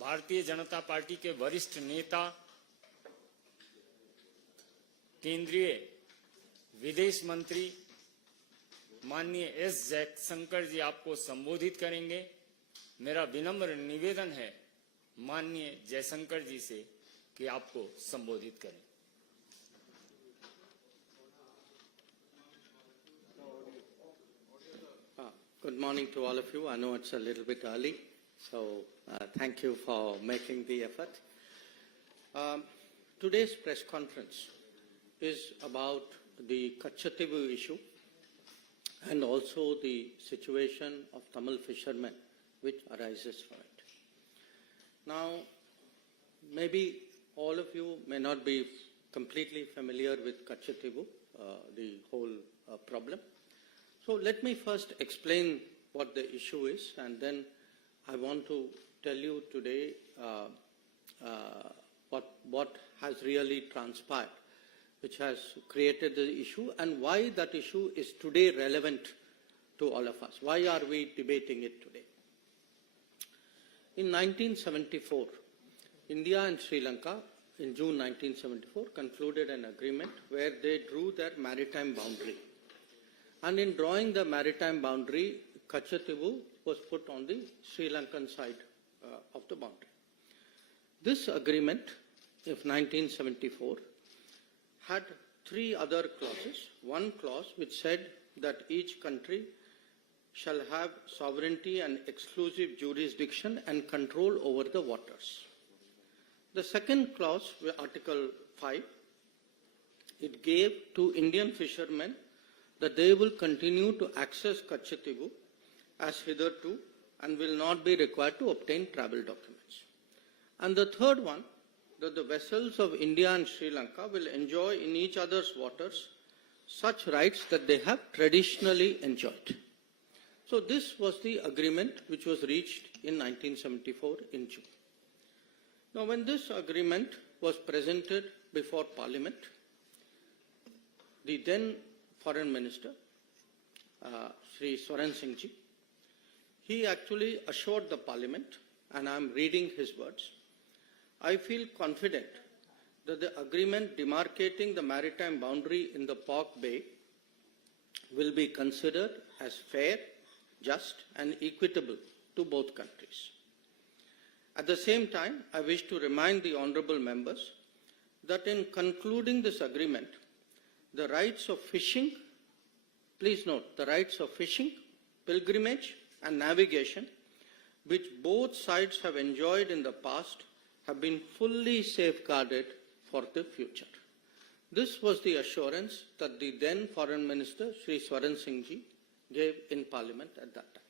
Bharatiya Janata party के वरिष्ठ नेता केंद्रीय विदेश मंत्री माननीय एस जयशंकर जी आपको संबोधित करेंगे। मेरा विनम्र निवेदन है माननीय जयशंकर जी से कि आपको संबोधित करें। Good morning to all of you. I know it's a little bit early, so thank you for making the effort. Today's press conference is about the Kachatibu issue and also the situation of Tamil fishermen which arises from it. Now, maybe all of you may not be completely familiar with Kachatibu, the whole problem. So let me first explain what the issue is, and then I want to tell you today what has really transpired, which has created the issue, and why that issue is today relevant to all of us. Why are we debating it today? In 1974, India and Sri Lanka, in June 1974, concluded an agreement where they drew their maritime boundary. And in drawing the maritime boundary, Kachatibu was put on the Sri Lankan side of the boundary. This agreement of 1974 had three other clauses. One clause which said that each country shall have sovereignty and exclusive jurisdiction and control over the waters. The second clause, Article 5, it gave to Indian fishermen that they will continue to access Kachatibu as hitherto and will not be required to obtain travel documents. And the third one, that the vessels of India and Sri Lanka will enjoy in each other's waters such rights that they have traditionally enjoyed. So this was the agreement which was reached in 1974 in June. Now when this agreement was presented before Parliament, the then Foreign Minister, Sri Swaran Singh ji, he actually assured the Parliament, and I am reading his words, I feel confident that the agreement demarcating the maritime boundary in the Park Bay will be considered as fair, just and equitable to both countries. At the same time, I wish to remind the honourable members that in concluding this agreement, the rights of fishing, please note, the rights of fishing, pilgrimage and navigation, which both sides have enjoyed in the past, have been fully safeguarded for the future. This was the assurance that the then Foreign Minister, Sri Swaran Singh ji, gave in Parliament at that time.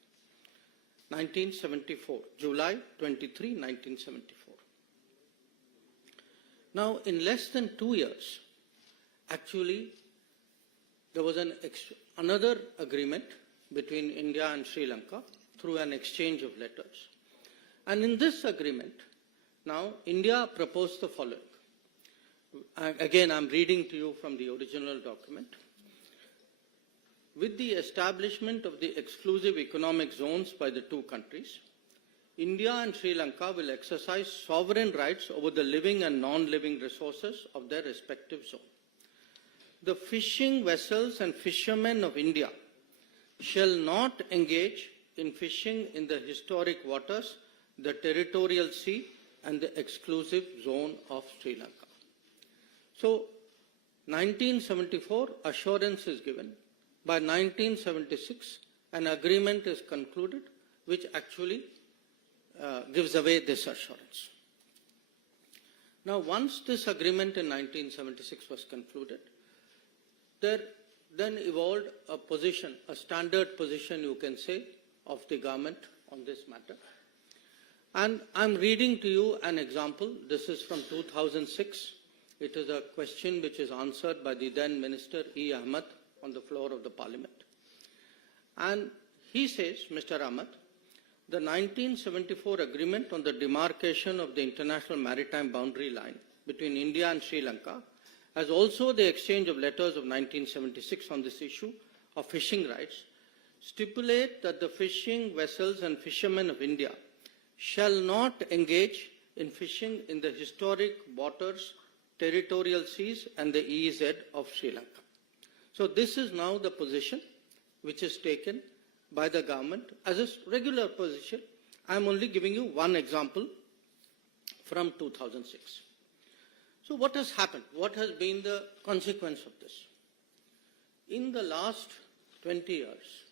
1974, July 23, 1974. Now, in less than 2 years, actually, there was another agreement between India and Sri Lanka through an exchange of letters. And in this agreement, now India proposed the following. Again, I'm reading to you from the original document. With the establishment of the exclusive economic zones by the two countries, India and Sri Lanka will exercise sovereign rights over the living and non-living resources of their respective zones. The fishing vessels and fishermen of India shall not engage in fishing in the historic waters, the territorial sea, and the exclusive zone of Sri Lanka. So, 1974, assurance is given. By 1976, an agreement is concluded which actually gives away this assurance. Now, once this agreement in 1976 was concluded, there then evolved a position, a standard position you can say, of the government on this matter. And I'm reading to you an example. This is from 2006. It is a question which is answered by the then Minister E. Ahmed on the floor of the Parliament. And he says, Mr. Ahmed, the 1974 agreement on the demarcation of the international maritime boundary line between India and Sri Lanka, as also the exchange of letters of 1976 on this issue of fishing rights, stipulate that the fishing vessels and fishermen of India shall not engage in fishing in the historic waters, territorial seas and the EEZ of Sri Lanka. So this is now the position which is taken by the government as a regular position. I am only giving you one example from 2006. So what has happened? What has been the consequence of this? In the last 20 years,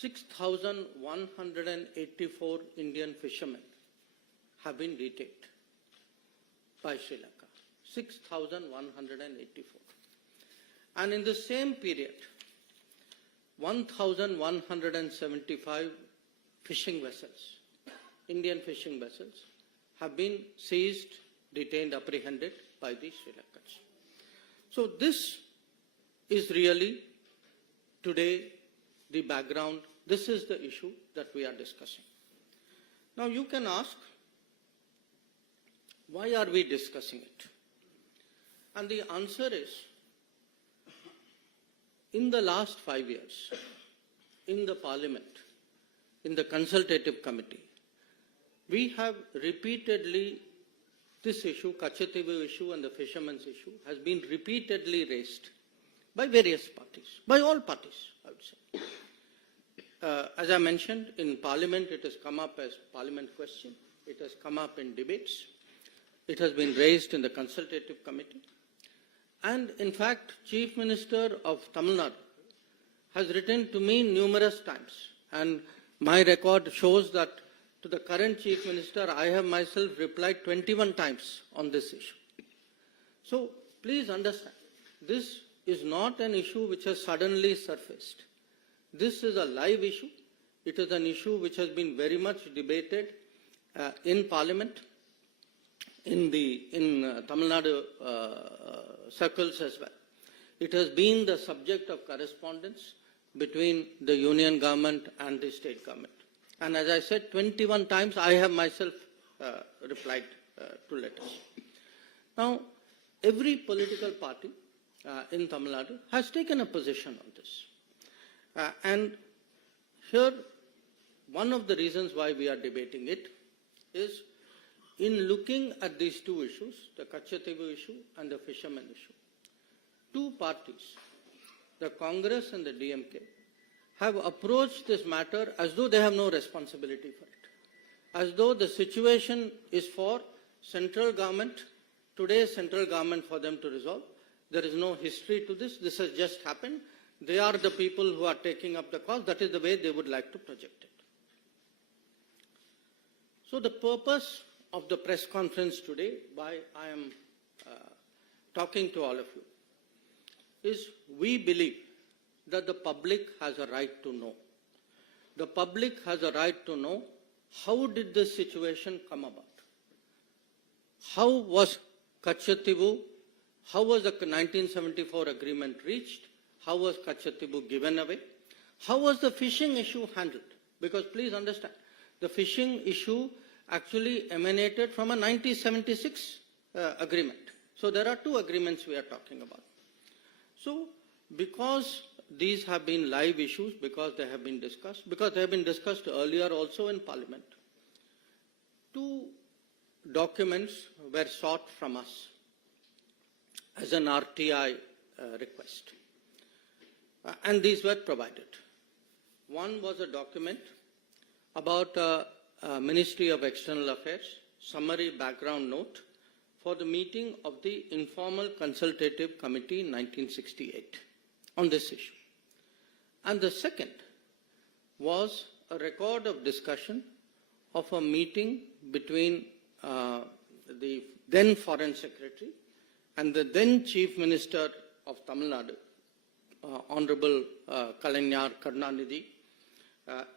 6,184 Indian fishermen have been detained by Sri Lanka. 6,184. And in the same period, 1,175 fishing vessels, Indian fishing vessels, have been seized, detained, apprehended by the Sri Lankans. So this is really today the background. This is the issue that we are discussing. Now you can ask, why are we discussing it? And the answer is, in the last 5 years, in the Parliament, in the Consultative Committee, we have repeatedly, this issue, Kachativu issue and the fishermen's issue, has been repeatedly raised by various parties, by all parties, I would say. As I mentioned, in Parliament, it has come up as Parliament question. It has come up in debates. It has been raised in the Consultative Committee. And in fact, Chief Minister of Tamil Nadu has written to me numerous times. And my record shows that to the current Chief Minister, I have myself replied 21 times on this issue. So please understand, this is not an issue which has suddenly surfaced. This is a live issue. It is an issue which has been very much debated in Parliament, in Tamil Nadu circles as well. It has been the subject of correspondence between the union government and the state government. And as I said, 21 times I have myself replied to letters. Now, every political party in Tamil Nadu has taken a position on this. And here, one of the reasons why we are debating it is, in looking at these two issues, the Kachativu issue and the fishermen issue, two parties, the Congress and the DMK, have approached this matter as though they have no responsibility for it, as though the situation is for central government, today's central government, for them to resolve. There is no history to this. This has just happened. They are the people who are taking up the cause. That is the way they would like to project it. So the purpose of the press conference today, why I am talking to all of you, is we believe that the public has a right to know. The public has a right to know, how did this situation come about? How was Kachativu, how was the 1974 agreement reached? How was Kachativu given away? How was the fishing issue handled? Because please understand, the fishing issue actually emanated from a 1976 agreement. So there are two agreements we are talking about. So because these have been live issues, because they have been discussed earlier also in Parliament, two documents were sought from us as an RTI request. And these were provided. One was a document about Ministry of External Affairs, summary background note for the meeting of the Informal Consultative Committee in 1968 on this issue. And the second was a record of discussion of a meeting between the then Foreign Secretary and the then Chief Minister of Tamil Nadu, Honorable Kalaignar Karunanidhi,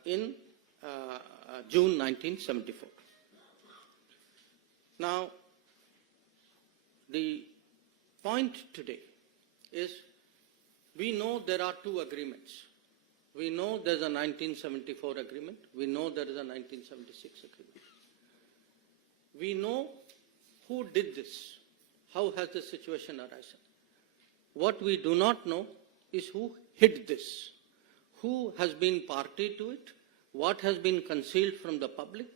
in June 1974. Now, the point today is, we know there are two agreements. We know there's a 1974 agreement. We know there is a 1976 agreement. We know who did this. How has the situation arisen? What we do not know is who hid this, who has been party to it, what has been concealed from the public,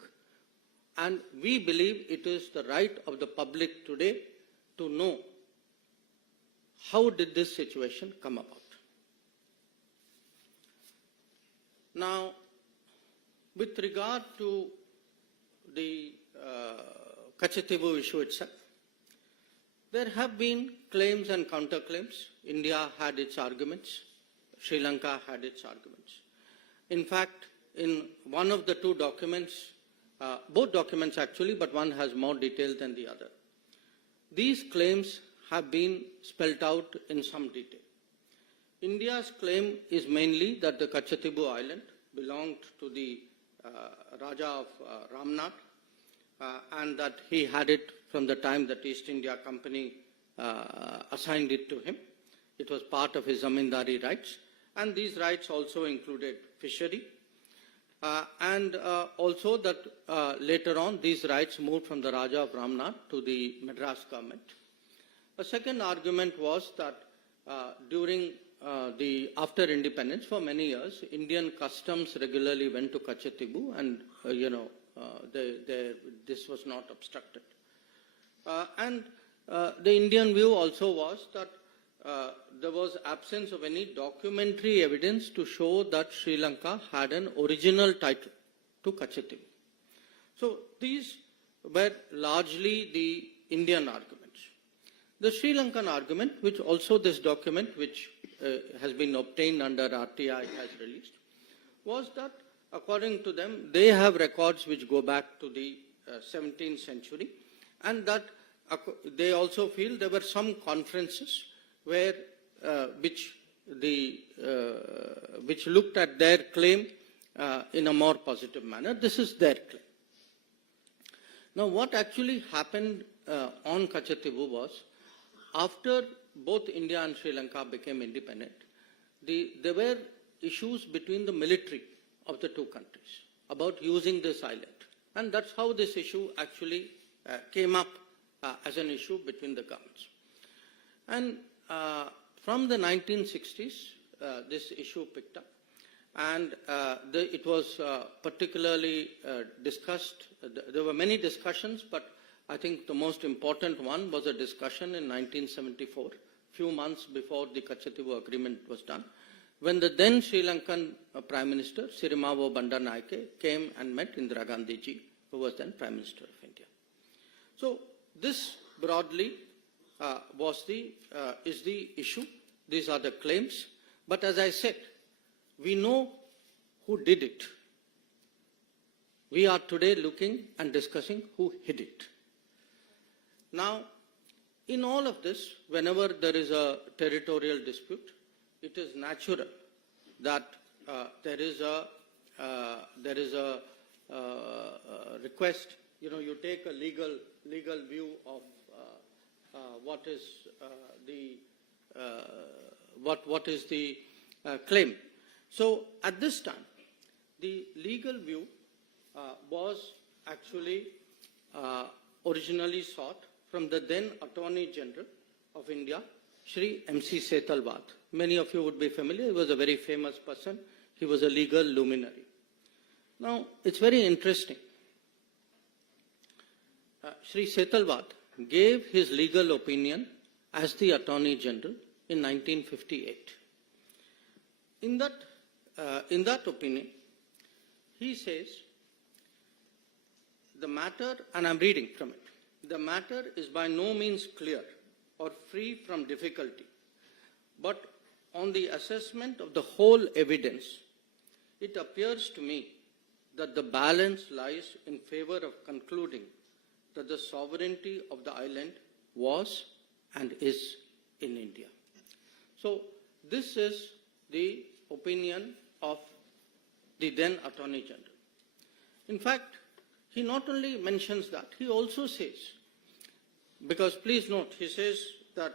and we believe it is the right of the public today to know how did this situation come about. Now, with regard to the Kachetibu issue itself, there have been claims and counterclaims. India had its arguments. Sri Lanka had its arguments. In fact, in one of the two documents, both documents actually, but one has more detail than the other, these claims have been spelled out in some detail. India's claim is mainly that the Kachetibu island belonged to the Raja of Ramnath, and that he had it from the time that East India Company assigned it to him. It was part of his zamindari rights, and these rights also included fishery, and also that later on these rights moved from the Raja of Ramnath to the Madras government. A second argument was that during after independence, for many years, Indian customs regularly went to Kachetibu, and this was not obstructed. And the Indian view also was that there was absence of any documentary evidence to show that Sri Lanka had an original title to Kachetibu. So these were largely the Indian arguments. The Sri Lankan argument, which also this document, which has been obtained under RTI, has released, was that according to them, they have records which go back to the 17th century, and that they also feel there were some conferences where which looked at their claim in a more positive manner. This is their claim. Now, what actually happened on Kachetibu was, after both India and Sri Lanka became independent, there were issues between the military of the two countries about using this island. And that's how this issue actually came up as an issue between the governments. And from the 1960s, this issue picked up. And it was particularly discussed. There were many discussions, but I think the most important one was a discussion in 1974, few months before the Kachetibu agreement was done, when the then Sri Lankan Prime Minister, Sirimavo Bandaranaike, came and met Indira Gandhi ji, who was then Prime Minister of India. So this broadly is the issue. These are the claims. But as I said, we know who did it. We are today looking and discussing who hid it. Now, in all of this, whenever there is a territorial dispute, it is natural that there is a request. You take a legal view of what is the claim. So at this time, the legal view was actually originally sought from the then Attorney General of India, Shri M.C. Setalvad. Many of you would be familiar. He was a very famous person. He was a legal luminary. Now, it's very interesting. Shri Setalvad gave his legal opinion as the Attorney General in 1958. In that opinion, he says, the matter, and I'm reading from it, the matter is by no means clear or free from difficulty, but on the assessment of the whole evidence, it appears to me that the balance lies in favor of concluding that the sovereignty of the island was and is in India. So this is the opinion of the then Attorney General. In fact, he not only mentions that, he also says, because please note, he says that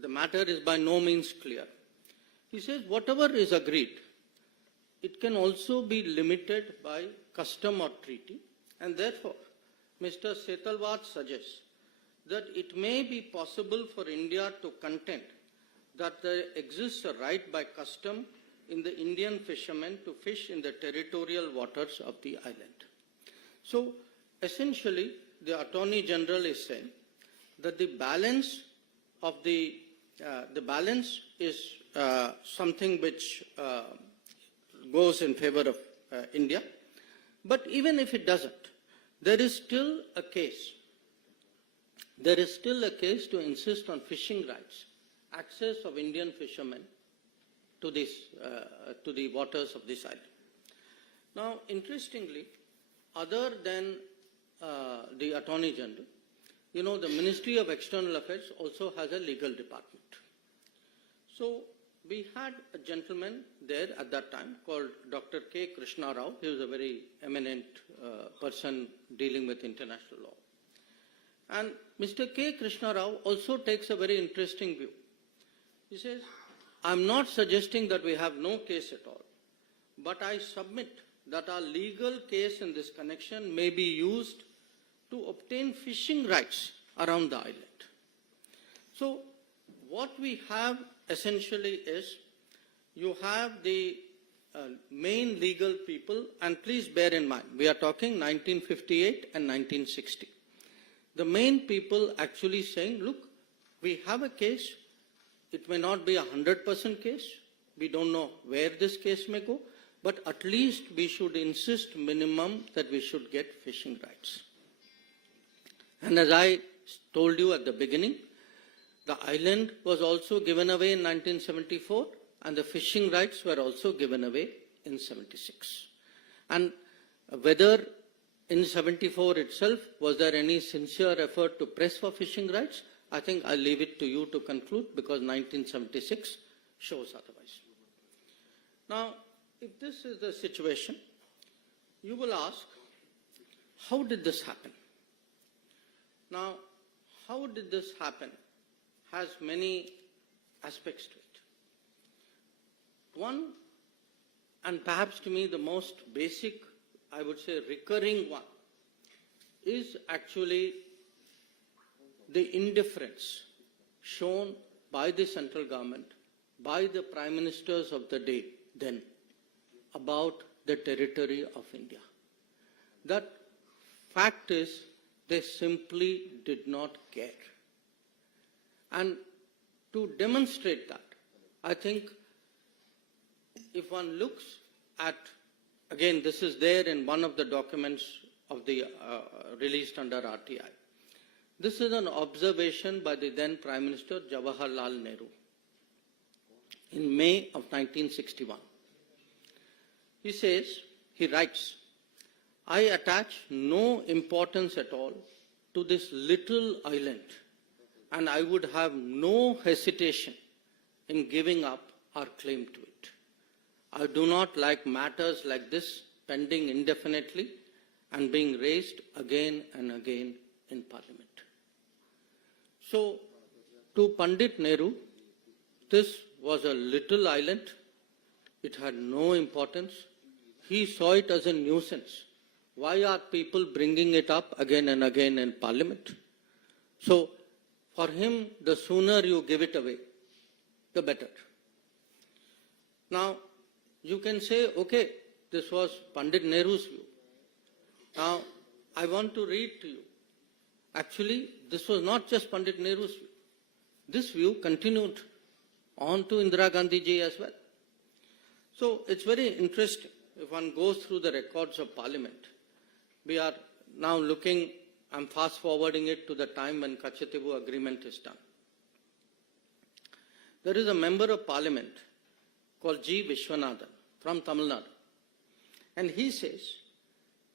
the matter is by no means clear. He says whatever is agreed, it can also be limited by custom or treaty, and therefore Mr. Setalvad suggests that it may be possible for India to contend that there exists a right by custom in the Indian fishermen to fish in the territorial waters of the island. So essentially, the Attorney General is saying that the balance of the balance is something which goes in favor of India. But even if it doesn't, there is still a case. There is still a case to insist on fishing rights, access of Indian fishermen to the waters of this island. Now, interestingly, other than the Attorney General, you know, the Ministry of External Affairs also has a legal department. So we had a gentleman there at that time called Dr. K. Krishna Rao. He was a very eminent person dealing with international law. And Mr. K. Krishna Rao also takes a very interesting view. He says, I'm not suggesting that we have no case at all, but I submit that our legal case in this connection may be used to obtain fishing rights around the island. So what we have essentially is, you have the main legal people, and please bear in mind, we are talking 1958 and 1960. The main people actually saying, look, we have a case, it may not be 100% case, we don't know where this case may go, but at least we should insist minimum that we should get fishing rights. And as I told you at the beginning, the island was also given away in 1974, and the fishing rights were also given away in 76. And whether in 74 itself, was there any sincere effort to press for fishing rights? I think I'll leave it to you to conclude, because 1976 shows otherwise. Now, if this is the situation, you will ask, how did this happen? Now, how did this happen has many aspects to it. One, and perhaps to me the most basic, I would say recurring one, is actually the indifference shown by the central government, by the prime ministers of the day then, about the territory of India. That fact is, they simply did not care. And to demonstrate that, I think if one looks at, again, this is there in one of the documents of the released under RTI. This is an observation by the then Prime Minister Jawaharlal Nehru in May of 1961. He says, he writes, I attach no importance at all to this little island, and I would have no hesitation in giving up our claim to it. I do not like matters like this pending indefinitely and being raised again and again in Parliament. So, to Pandit Nehru, this was a little island. It had no importance. He saw it as a nuisance. Why are people bringing it up again and again in Parliament? So, for him, the sooner you give it away, the better. Now, you can say, okay, this was Pandit Nehru's view. Now, I want to read to you. Actually, this was not just Pandit Nehru's view. This view continued on to Indira Gandhi ji as well. So, it's very interesting if one goes through the records of Parliament. We are now looking, I'm fast forwarding it to the time when Kachatibu agreement is done. There is a member of Parliament called G. Vishwanathan from Tamil Nadu. And he says,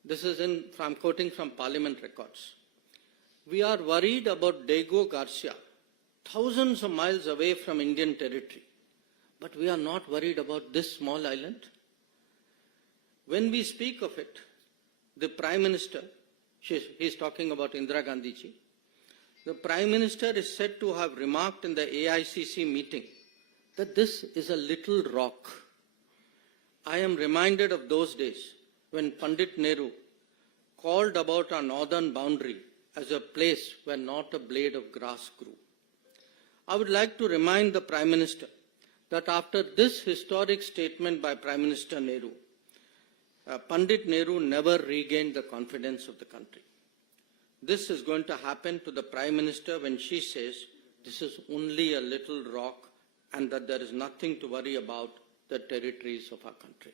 this is I'm quoting from Parliament records. We are worried about Diego Garcia, thousands of miles away from Indian territory. But we are not worried about this small island. When we speak of it, the Prime Minister, he's talking about Indira Gandhi ji, the Prime Minister is said to have remarked in the AICC meeting that this is a little rock. I am reminded of those days when Pandit Nehru called about our northern boundary as a place where not a blade of grass grew. I would like to remind the Prime Minister that after this historic statement by Prime Minister Nehru, Pandit Nehru never regained the confidence of the country. This is going to happen to the Prime Minister when she says this is only a little rock and that there is nothing to worry about the territories of our country.